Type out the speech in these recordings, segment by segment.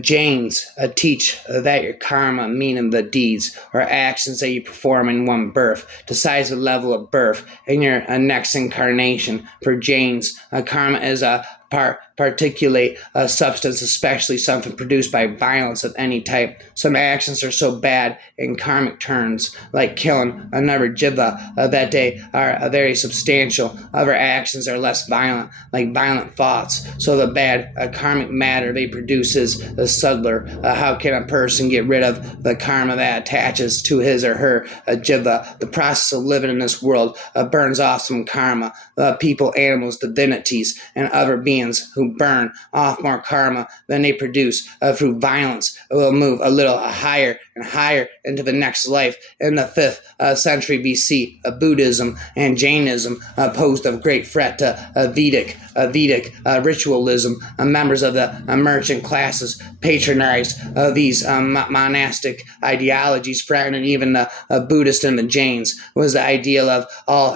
Jains teach that your karma, meaning the deeds or actions that you perform in one birth, decides the level of birth in your next incarnation. For Jains, karma is a particulate substance, especially something produced by violence of any type. Some actions are so bad in karmic terms, like killing another jiva that they are very substantial. Other actions are less violent, like violent thoughts. So the bad karmic matter they produce is subtler. How can a person get rid of the karma that attaches to his or her jiva? The process of living in this world burns off some karma. People, animals, divinities, and other beings who burn off more karma than they produce through violence will move a little higher and higher into the next life. In the 5th century BC, Buddhism and Jainism posed a great threat to Vedic ritualism. Members of the merchant classes patronized these monastic ideologies, threatening even the Buddhist and the Jains. Was the ideal of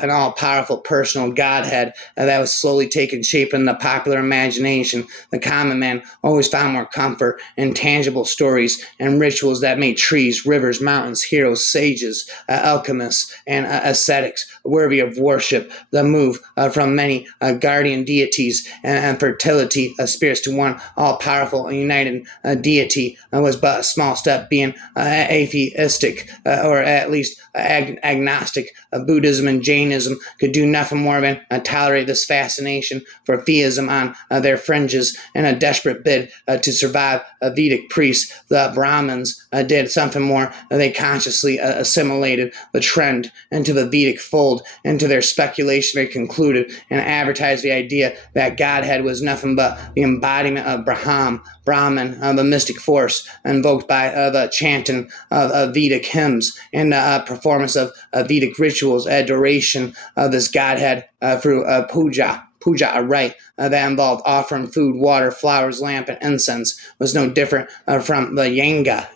an all-powerful personal godhead that was slowly taking shape in the popular imagination. The common man always found more comfort in tangible stories and rituals that made trees, rivers, mountains, heroes, sages, alchemists, and ascetics worthy of worship. The move from many guardian deities and fertility spirits to one all-powerful united deity was but a small step. Being atheistic or at least agnostic, Buddhism and Jainism could do nothing more than tolerate this fascination for theism on their fringes. In a desperate bid to survive, Vedic priests, the Brahmins, did something more. They consciously assimilated the trend into the Vedic fold. Into their speculation, they concluded and advertised the idea that Godhead was nothing but the embodiment of Brahman, the mystic force invoked by the chanting of Vedic hymns and the performance of Vedic rituals, adoration of this Godhead through puja, a rite that involved offering food, water, flowers, lamp, and incense, was no different from the Yagna,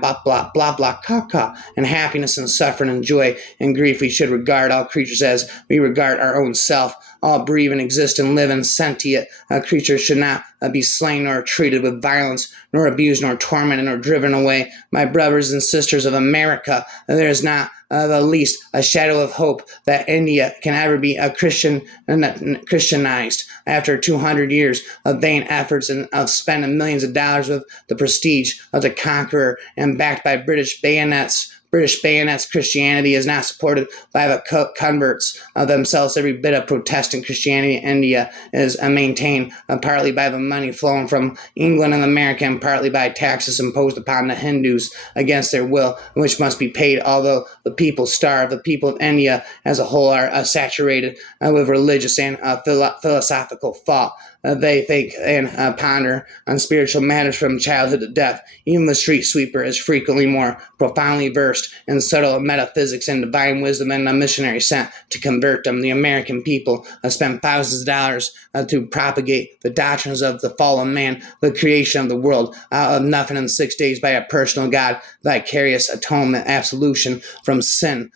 blah, blah, kaka, and happiness and suffering and joy and grief. We should regard all creatures as we regard our own self. All breathe and exist and live and sentient creatures should not be slain nor treated with violence, nor abused, nor tormented, nor driven away. My brothers and sisters of America, there is not the least a shadow of hope that India can ever be a Christianized. After 200 years of vain efforts and of spending millions of dollars with the prestige of the conqueror and backed by British bayonets, Christianity is not supported by the converts themselves. Every bit of Protestant Christianity in India is maintained partly by the money flowing from England and America and partly by taxes imposed upon the Hindus against their will, which must be paid, although the people starve. The people of India as a whole are saturated with religious and philosophical thought. They think and ponder on spiritual matters from childhood to death. Even the street sweeper is frequently more profoundly versed in subtle metaphysics and divine wisdom than the missionary sent to convert them. The American people spend thousands of dollars to propagate the doctrines of the fallen man, the creation of the world out of nothing in 6 days by a personal God, vicarious atonement, absolution from sin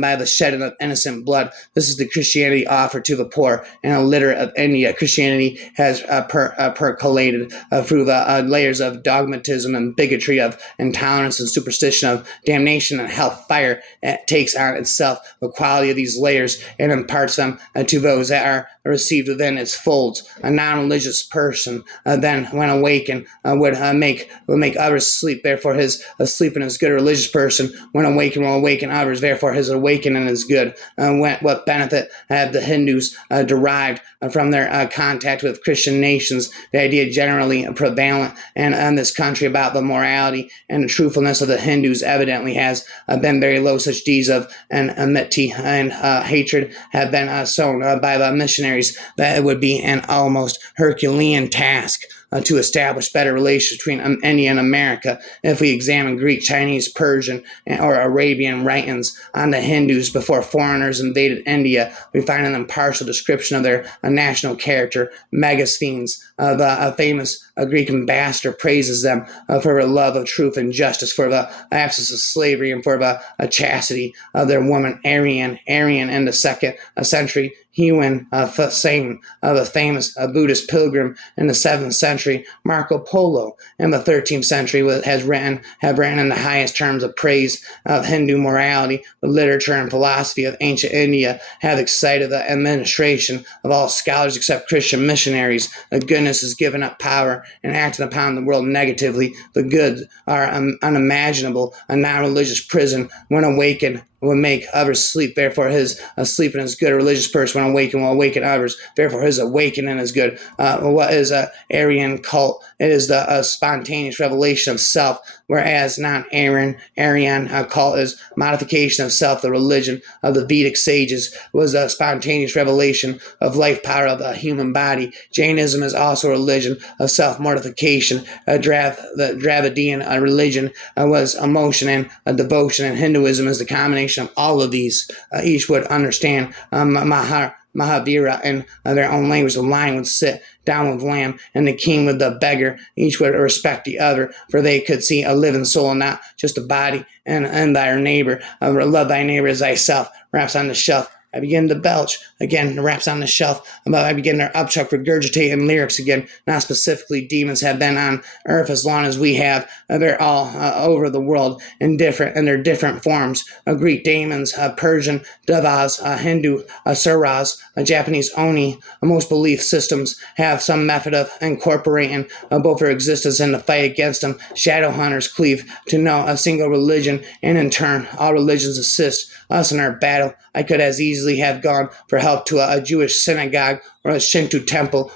by the shedding of innocent blood. This is the Christianity offered to the poor and illiterate of India. Christianity has percolated through the layers of dogmatism and bigotry, of intolerance and superstition, of damnation and hellfire. It takes on itself the quality of these layers and imparts them to those that are received within its folds. A non-religious person then, when awakened, would make others sleep. Therefore, his sleeping is good. A religious person, when awakened, will awaken others. Therefore, his awakening is good. What benefit have the Hindus derived from their contact with Christian nations? The idea generally prevalent in this country about the morality and the truthfulness of the Hindus evidently has been very low. Such deeds of enmity and hatred have been sown by the missionaries that it would be an almost Herculean task to establish better relations between India and America. If we examine Greek, Chinese, Persian, or Arabian writings on the Hindus before foreigners invaded India, we find an impartial description of their national character. Megasthenes The famous Greek ambassador praises them for their love of truth and justice, for the absence of slavery, and for the chastity of their woman Arian in the second century. Huon Thassane, the famous Buddhist pilgrim in the 7th century. Marco Polo in the 13th century have written in the highest terms of praise of Hindu morality. The literature and philosophy of ancient India have excited the administration of all scholars except Christian missionaries. Goodness is given up power and acting upon the world negatively. The good are unimaginable. A non-religious prison, when awakened, will make others sleep. Therefore, his sleeping is good. A religious person, when awakened, will awaken others. Therefore, his awakening is good. What is a Aryan cult? It is the spontaneous revelation of self, whereas non-Aryan cult is modification of self. The religion of the Vedic sages was a spontaneous revelation of life power of the human body. Jainism is also a religion of self-mortification. The Dravidian religion was emotion and devotion, and Hinduism is the combination of all of these. Each would understand Mahavira in their own language. The lion would sit down with lamb, and the king with the beggar. Each would respect the other, for they could see a living soul, not just a body. And thy neighbor, love thy neighbor as thyself. Raps on the shelf. I begin to belch again. The raps on the shelf. I begin to upchuck, regurgitate in lyrics again. Not specifically, demons have been on earth as long as we have. They're all over the world in their different forms. Greek demons, Persian devas, Hindu suras, Japanese oni. Most belief systems have some method of incorporating both their existence and the fight against them. Shadow hunters cleave to no a single religion, and in turn, all religions assist us in our battle. I could as easily have gone for help to a Jewish synagogue or a Shinto temple.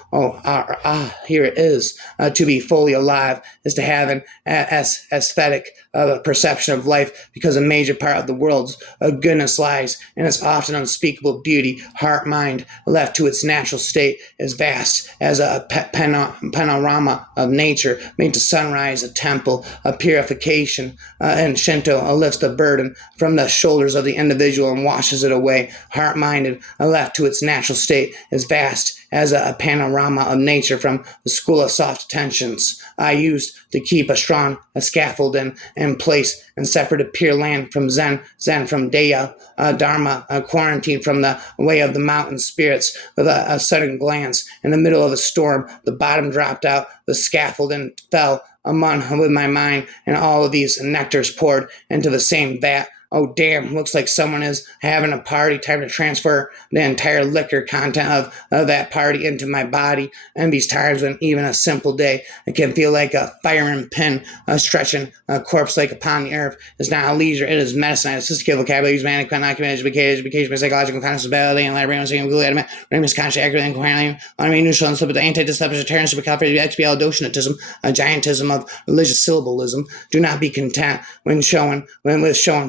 Here it is. To be fully alive is to have an aesthetic perception of life, because a major part of the world's goodness lies in its often unspeakable beauty. Heart, mind, left to its natural state, is vast as a panorama of nature, made to sunrise, a temple, a purification. And Shinto lifts the burden from the shoulders of the individual and washes it away. Heart-minded, left to its natural state, is vast as a panorama of nature from the school of soft attentions I used to keep a strong scaffold in place, and separate a pure land from Zen from Daya, Dharma, quarantined from the way of the mountain spirits. With a sudden glance, in the middle of a storm, the bottom dropped out the scaffold and fell among with my mind, and all of these nectars poured into the same vat. Oh, damn, looks like someone is having a party. Time to transfer the entire liquor content of that party into my body. And these times when even a simple day, it can feel like a firing pin stretching a corpse like upon the earth. It's not a leisure, it is medicine. I have sophisticated vocabulary, use manic, unocumented education, psychological conscious ability, and library, Ramus conscious, accurate, incoherently, automated, neutral, and slip the anti-dyslipiditarian, supercalifrated, XBL, docenatism, a giantism of religious syllabalism. Do not be content with showing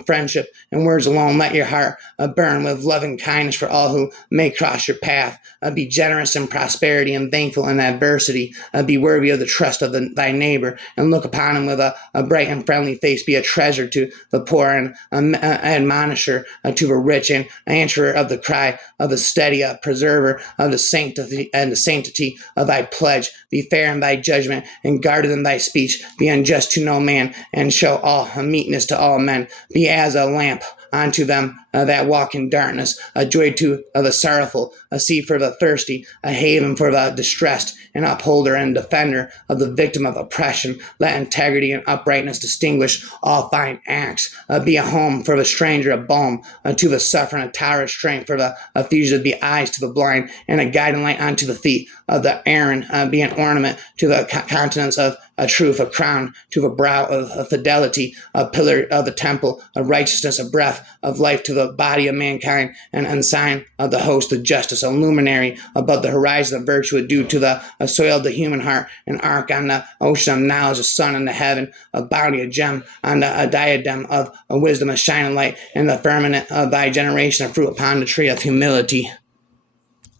friendship and words alone. Let your heart burn with loving kindness for all who may cross your path. Be generous in prosperity and thankful in adversity. Be worthy of the trust of thy neighbor, and look upon him with a bright and friendly face. Be a treasure to the poor and admonisher to the rich, and answerer of the cry of the steady, preserver of the sanctity and the sanctity of thy pledge. Be fair in thy judgment and guarded in thy speech. Be unjust to no man, and show all meekness to all men. Be as a lamp unto them that walk in darkness, a joy to the sorrowful, a sea for the thirsty, a haven for the distressed, an upholder and defender of the victim of oppression. Let integrity and uprightness distinguish all fine acts. Be a home for the stranger, a balm to the suffering, a tower of strength for the fugitive. Be eyes to the blind, and a guiding light unto the feet of the errant. Be an ornament to the countenance of a truth, a crown to the brow of fidelity, a pillar of the temple of righteousness, a breath of life to the body of mankind, an ensign of the host of justice, a luminary above the horizon of virtue, a dew to the soil of the human heart, an ark on the ocean of knowledge, a sun in the heaven of bounty, a gem on a diadem of wisdom, a shining light in the firmament of thy generation, a fruit upon the tree of humility.